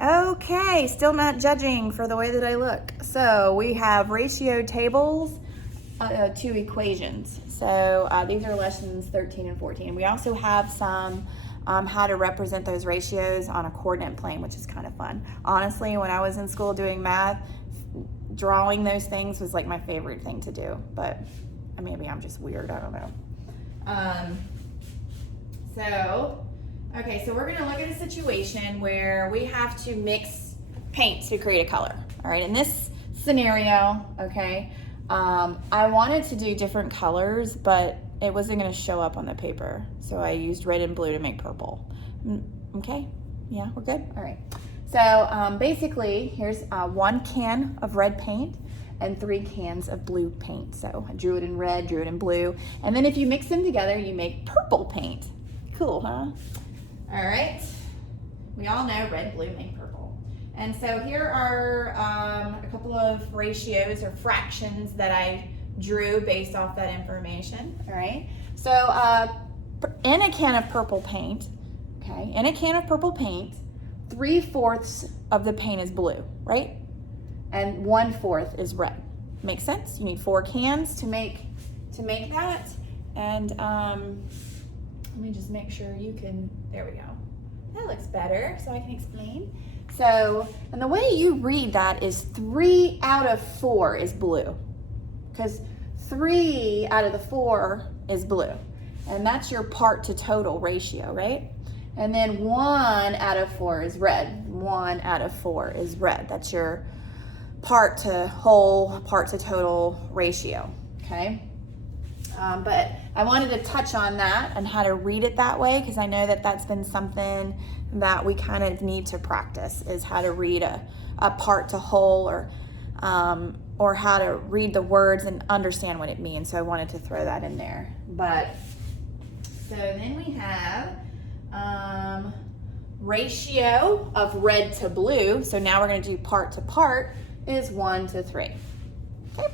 Okay, still not judging for the way that I look. So we have ratio tables to equations. So these are lessons 13 and 14. We also have some how to represent those ratios on a coordinate plane, which is kind of fun. Honestly, when I was in school doing math, drawing those things was like my favorite thing to do, but maybe I'm just weird, I don't know. Okay, so we're gonna look at a situation where we have to mix paint to create a color. All right, in this scenario, okay, I wanted to do different colors, but it wasn't gonna show up on the paper. So I used red and blue to make purple. Okay, yeah, we're good? All right. So basically, here's 1 can of red paint and 3 cans of blue paint. So I drew it in red, drew it in blue. And then if you mix them together, you make purple paint. Cool, huh? All right. We all know red, blue make purple. And so here are a couple of ratios or fractions that I drew based off that information. All right. So in a can of purple paint, okay, in a can of purple paint, 3/4 of the paint is blue, right? And 1/4 is red. Makes sense? You need 4 cans to make that. And let me just make sure you can, there we go. That looks better, so I can explain. So, and the way you read that is 3 out of 4 is blue. Because 3 out of the 4 is blue. And that's your part to total ratio, right? And then 1 out of 4 is red. 1 out of 4 is red. That's your part to whole, part to total ratio, okay? But I wanted to touch on that and how to read it that way, because I know that that's been something that we kind of need to practice, is how to read a part to whole, or how to read the words and understand what it means. So I wanted to throw that in there. But so then we have ratio of red to blue. So now we're going to do part to part is 1 to 3. Okay.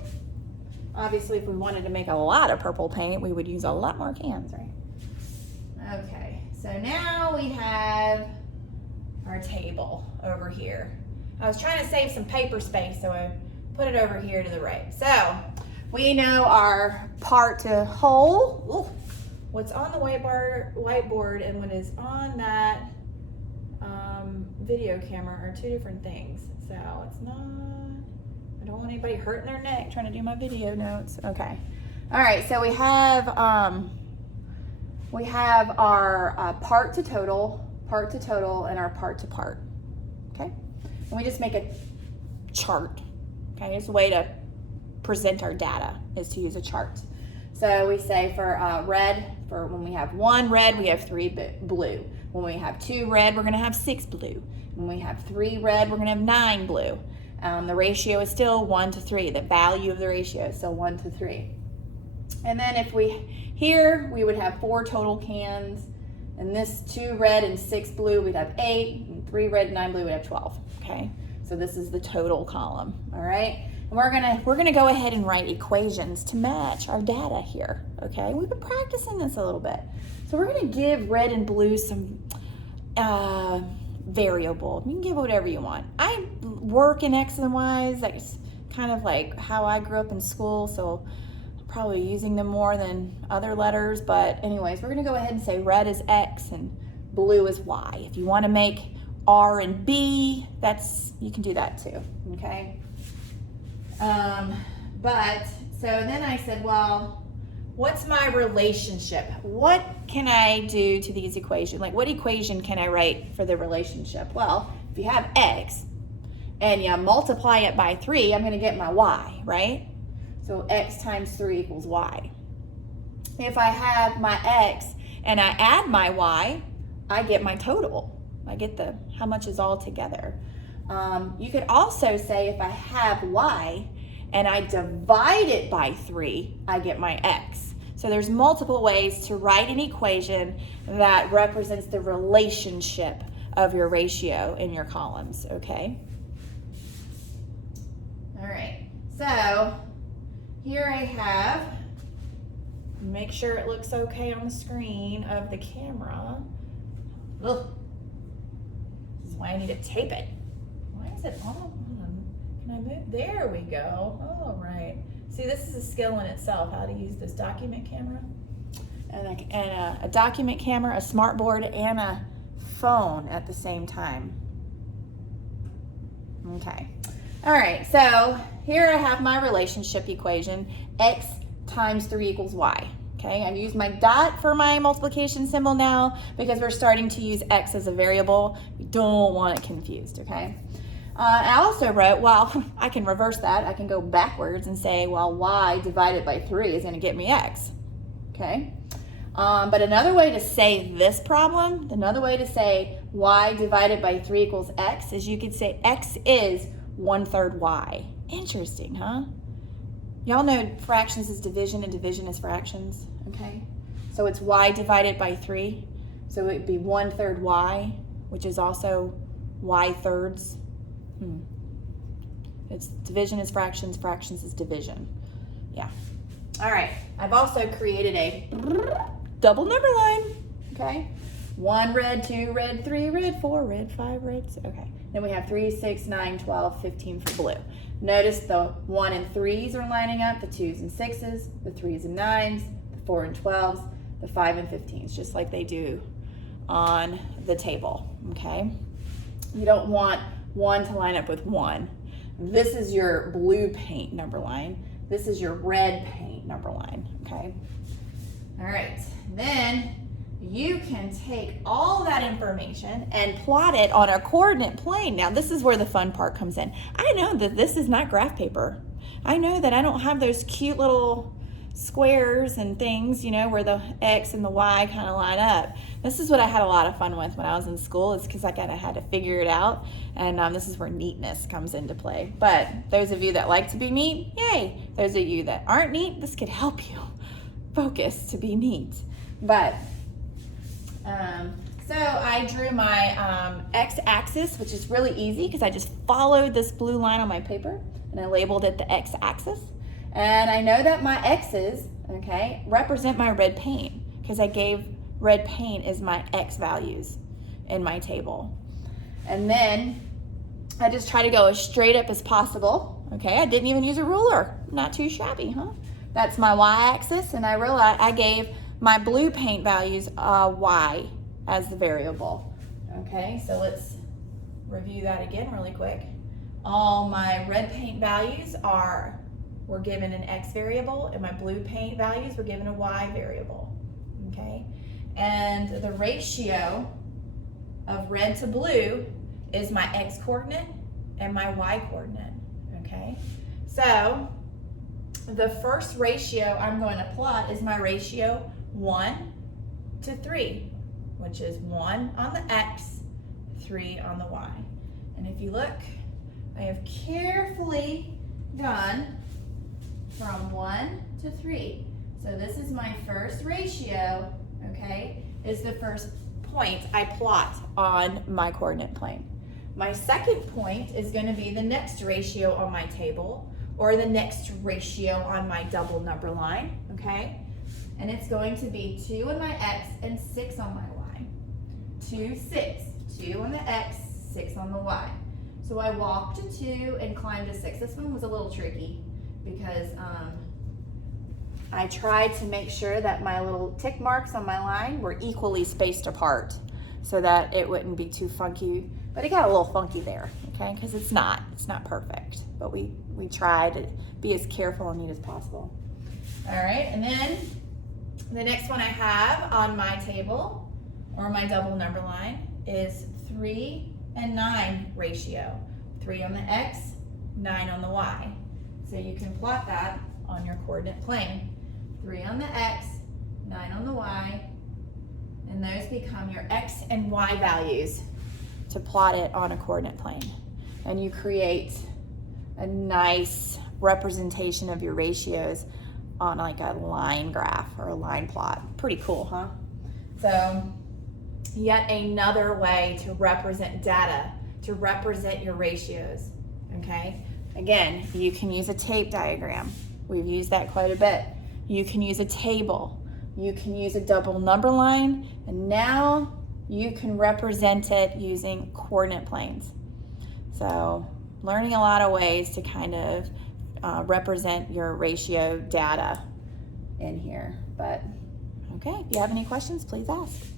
Obviously, if we wanted to make a lot of purple paint, we would use a lot more cans, right? Okay, so now we have our table over here. I was trying to save some paper space, so I put it over here to the right. So we know our part to whole. Ooh, what's on the whiteboard and what is on that video camera are 2 different things. So it's not, I don't want anybody hurting their neck trying to do my video notes. Okay. All right, so we have our part to total, and our part to part. Okay? And we just make a chart. Okay, it's a way to present our data is to use a chart. So we say for red, for when we have 1 red, we have 3 blue. When we have 2 red, we're gonna have 6 blue. When we have 3 red, we're gonna have 9 blue. The ratio is still 1 to 3. The value of the ratio is still 1 to 3. And then if here we would have 4 total cans, and this 2 red and 6 blue, we'd have 8, and 3 red and 9 blue, we'd have 12, okay? So this is the total column, all right? And we're gonna go ahead and write equations to match our data here, okay? We've been practicing this a little bit. So we're gonna give red and blue some variable. You can give whatever you want. I work in X and Y's. That's kind of like how I grew up in school, so I'm probably using them more than other letters. But anyways, we're gonna go ahead and say red is X and blue is Y. If you wanna make R and B, you can do that too, okay? But so then I said, well, what's my relationship? What can I do to these equations? Like, what equation can I write for the relationship? Well, if you have X and you multiply it by 3, I'm gonna get my Y, right? So X times 3 equals Y. If I have my X and I add my Y, I get my total. I get how much is all together. You could also say if I have Y and I divide it by 3, I get my X. So there's multiple ways to write an equation that represents the relationship of your ratio in your columns, okay? All right, so here I have, make sure it looks okay on the screen of the camera. Ugh. why I need to tape it. Why is it all on? Can I move? There we go. Oh, right. See, this is a skill in itself, how to use this document camera. And a document camera, a smart board, and a phone at the same time. Okay. All right, so here I have my relationship equation, x times 3 equals y. Okay, I've used my dot for my multiplication symbol now because we're starting to use x as a variable. You don't want it confused, okay? I also wrote, well, I can reverse that. I can go backwards and say, well, y divided by 3 is going to get me x, okay? But another way to say this problem, another way to say y divided by 3 equals x is you could say x is 1/3 y. Interesting, huh? Y'all know fractions is division and division is fractions, okay? So it's y divided by 3. So it would be 1/3 y, which is also y thirds. It's division is fractions, fractions is division. Yeah. All right. I've also created a double number line, okay? 1 red, 2 red, 3 red, 4 red, 5 reds, okay. Then we have 3, 6, 9, 12, 15 for blue. Notice the 1 and 3s are lining up, the 2s and 6s, the 3s and 9s, the 4 and 12s, the 5 and 15s, just like they do on the table, okay? You don't want 1 to line up with 1. This is your blue paint number line. This is your red paint number line, okay? All right, then you can take all that information and plot it on a coordinate plane. Now, this is where the fun part comes in. I know that this is not graph paper. I know that I don't have those cute little squares and things, you know, where the X and the Y kind of line up. This is what I had a lot of fun with when I was in school. It's because I kind of had to figure it out. And this is where neatness comes into play. But those of you that like to be neat, yay. Those of you that aren't neat, this could help you focus to be neat. But, so I drew my x-axis, which is really easy because I just followed this blue line on my paper and I labeled it the x-axis. And I know that my x's, okay, represent my red paint because I gave red paint as my x values in my table. And then I just try to go as straight up as possible, okay? I didn't even use a ruler. Not too shabby, huh? That's my y-axis, and I realized I gave my blue paint values y as the variable, okay? So let's review that again really quick. All my red paint values were given an x variable, and my blue paint values were given a y variable, okay? And the ratio of red to blue is my x coordinate and my y coordinate, okay? So the first ratio I'm going to plot is my ratio 1 to 3, which is 1 on the x, 3 on the y. And if you look, I have carefully gone from 1 to 3. So this is my first ratio, okay, is the first point I plot on my coordinate plane. My second point is going to be the next ratio on my table, or the next ratio on my double number line, okay? And it's going to be 2 on my x and 6 on my y. 2, 6. 2 on the x, 6 on the y. So I walked to 2 and climbed to 6. This one was a little tricky because I tried to make sure that my little tick marks on my line were equally spaced apart so that it wouldn't be too funky. But it got a little funky there, okay? Because it's not perfect. But we tried to be as careful and neat as possible. All right, and then the next one I have on my table, or my double number line, is 3 and 9 ratio. 3 on the x, 9 on the y. So you can plot that on your coordinate plane. 3 on the x, 9 on the y, and those become your x and y values to plot it on a coordinate plane. And you create a nice representation of your ratios on like a line graph or a line plot. Pretty cool, huh? So yet another way to represent data, to represent your ratios, okay? Again, you can use a tape diagram. We've used that quite a bit. You can use a table. You can use a double number line. And now you can represent it using coordinate planes. So learning a lot of ways to kind of represent your ratio data in here. But okay, if you have any questions, please ask.